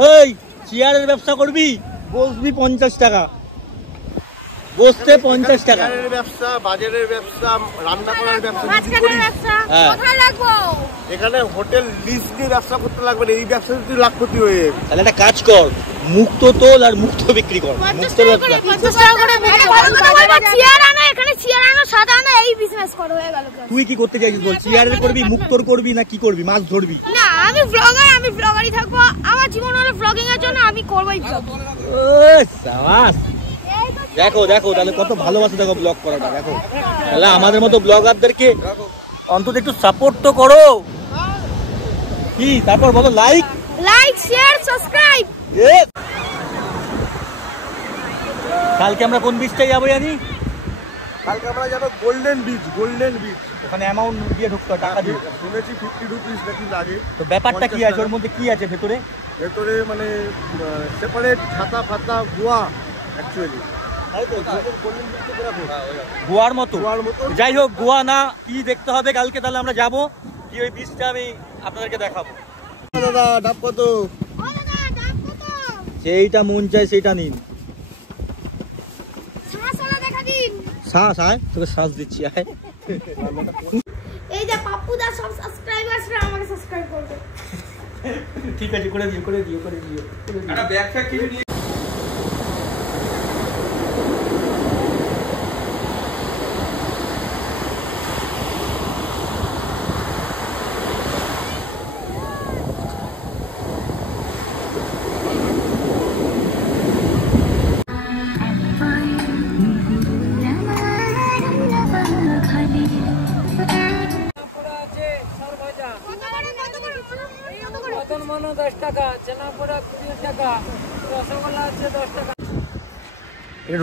এই চেয়ারের ব্যবসা করবি, বসবি 50 টাকা, বসতে 50 টাকা। চেয়ারের ব্যবসা, বাজারের ব্যবসা, রান্না করার ব্যবসা, কোথায় লাগবো? এখানে হোটেল লিস্ট দিয়ে ব্যবসা করতে লাগবে না, এই ব্যবসা যদি লাখপতি হয়ে যাবে। তাহলে একটা কাজ কর, মুক্ত তোল আর মুক্ত বিক্রি কর। মুক্ত ব্যবসা 50 টাকা করে চেয়ার আনো, এখানে চেয়ার আনো, সাদা আনো, এই বিজনেস করো, হয়ে গেল। তুই কি করতে চাইছিস বল? চেয়ারের করবি, মুক্তর করবি, না কি করবি? মাছ ধরবি? না, আমি ব্লগার, আমি ব্লগারই থাকবো। আমার জীবন হলো ব্লগিং এর জন্য, আমি করবই ব্লগ। ও সাবাস, দেখো দেখো তাহলে কত ভালোবাসা, দেখো ব্লগ করাটা। দেখো তাহলে আমাদের মতো ব্লগারদেরকে অন্তত একটু সাপোর্ট তো করো। কি তারপর বলো? Like share, subscribe. কালকে আমরা কোন বিচটায় যাবো জানি? কালকে আমরা যাবো গোল্ডেন বিচ। গোল্ডেন বিচ ওখানে অ্যামাউন্ট দিয়ে ঢুকতে হয়, টাকা দিয়ে। শুনেছি 50 রুপিস নাকি লাগে। তো ব্যাপারটা কি আছে ওর মধ্যে? কি আছে ভেতরে? ভেতরে মানে সেপারেট ছাতা ফাতা গোয়া অ্যাকচুয়ালি। গোয়ার মতো। যাই হোক, গোয়া না কি দেখতে হবে কালকে, তাহলে আমরা যাবো কি ওই বিচটা আমি আপনাদেরকে দেখাবো। দাদা ডাব কত? সেইটা মন চাই সেইটা নিন। শ্বাস আয়, তোকে শ্বাস দিচ্ছি আয়। এই যে পাপ্পুদা সব সাবস্ক্রাইবারসরা আমাকে সাবস্ক্রাইব করবে। ঠিক আছে, করে দিও করে দিও করে দিও। একটা ব্যাগ ফ্যাগ কিনে নিয়ে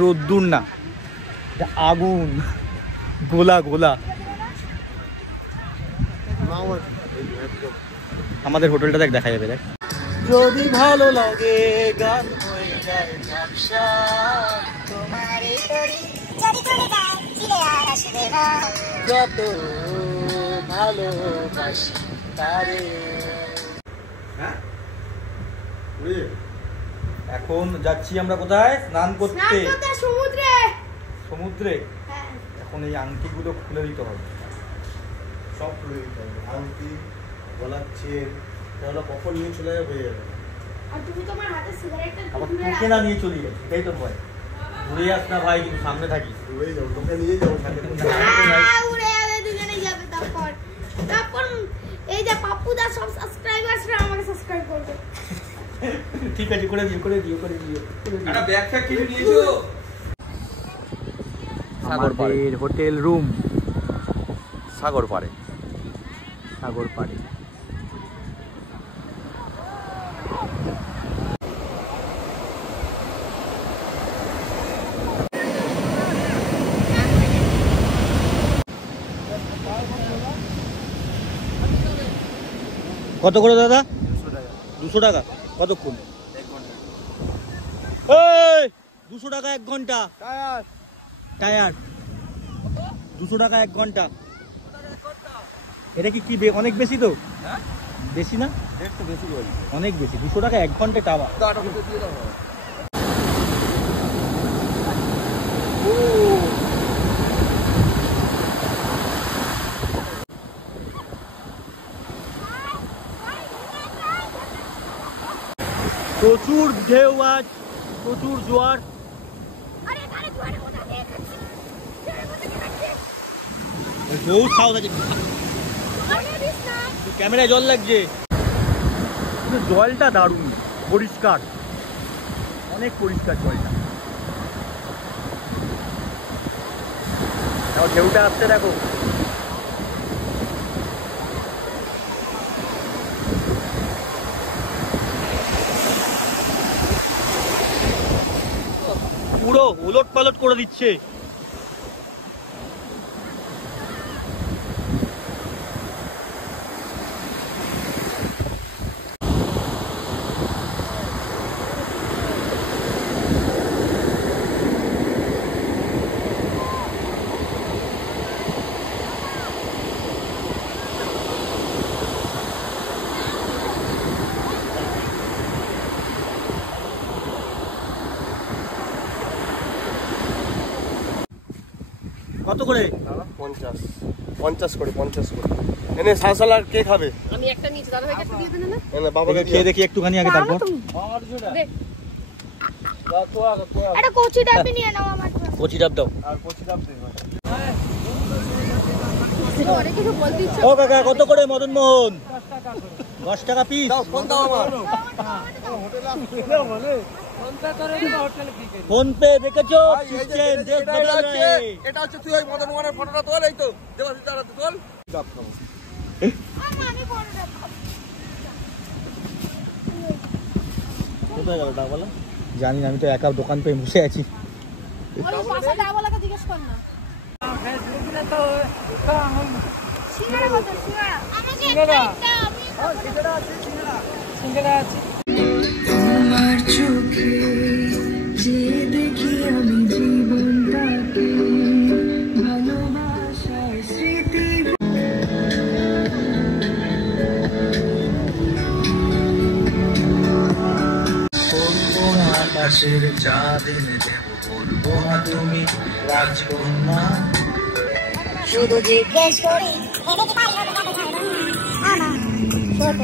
রোদ্দুর না, আগুন, গোলা গোলা। আমাদের হোটেলটা দেখ, দেখা যাবে। দেখ, যদি ভালো লাগে গান হয়ে যায় ব্যবসা, তোমারে তরি যদি করে গান ফিরে আর আসবে না, যত ভালোবাসি তারে। এখন যাচ্ছি আমরা কোথায়? স্নান করতে। সমুদ্রে। সমুদ্রে? এখন এই আংটিগুলো খুলে দিতে হবে, সব খুলে দিতে হবে। আংটি, গলার চেন, তাহলে কখন নিয়ে চলে যাবে হয়ে যাবে। আর তুমি তোমার হাতে সিগারেটটা আবার তোকে না নিয়ে চলে যাবে, এটাই তো ভয়। ঘুরে আস না ভাই, কিন্তু সামনে থাকিস। উড়ে যাবো, তোকে নিয়ে যাবো সাথে। উড়ে যাবে, দুজনেই যাবে। তারপর এই যে পাপ্পুদা সব সাবস্ক্রাইবারসরা আমাকে সাবস্ক্রাইব করবে। ঠিক আছে, করে দিও করে দিও করে দিও। একটা ব্যাগ ফ্যাগ কিনে নিয়েছো? আমাদের হোটেল রুম সাগর পাড়ে। সাগর পাড়ে কত করে দাদা? 200 টাকা। কতক্ষণ? 200 টাকা 1 ঘন্টা। টায়ার 200 টাকা 1 ঘন্টা। এটা কি অনেক বেশি তো? বেশি না? অনেক বেশি। 200 টাকা 1 ঘন্টা টাওয়ার। প্রচুর ঢেউ আজ, প্রচুর জোয়ার। বহুত সাউন্ড আছে, ক্যামেরায় জল লাগছে। জলটা দারুণ পরিষ্কার, অনেক পরিষ্কার জলটা। ঢেউটা আসতে দেখো। পুরো উলট পালট করে দিচ্ছে। কত করে? 50 করে 50 করে। এনে শাসালা কে খাবে? আমি একটা নিচে দাদা ভাইকে একটা দিয়ে দেন না। এনে বাবাকে খেয়ে দেখি একটুখানি আগে, তারপর দে। একটা কচি ডাবি নিয়ে নাও আমার জন্য। কচি ডাব দাও। আর 25 দাম দে ভাই। অনেক কিছু বলতে ইচ্ছে। ও কাকা কত করে মদন মোহন? 10 টাকা পিস। দাও ফোন দাও আমার। ফোন পে দেখেছো? ভাই, এই যে সিস্টেম দেশ এটা বদল হচ্ছে, রহে। এটা হচ্ছে তুই ওই মদন মোহনের ফটোটা তোল, এই তো দেবাশিস দাঁড়া তোল। ডাব খাবো। আমি বড় ডাব খাবো। কোথায় গেল ডাবওয়ালা? জানি না, আমি তো একা দোকান পেয়ে বসে আছি। ওই পাশে ডাবওয়ালাকে জিজ্ঞেস কর না। সিঙ্গারা কত? সিঙ্গারা আমাকে একটা আমি তোমার চোখে যে দেখি আমি জীবনটাকে ভালোবাসার স্মৃতি আকাশের চাঁদ এনে দেব, বলবো না তুমি রাজকন্যা। শুধু জিজ্ঞেস করি আমার ছোট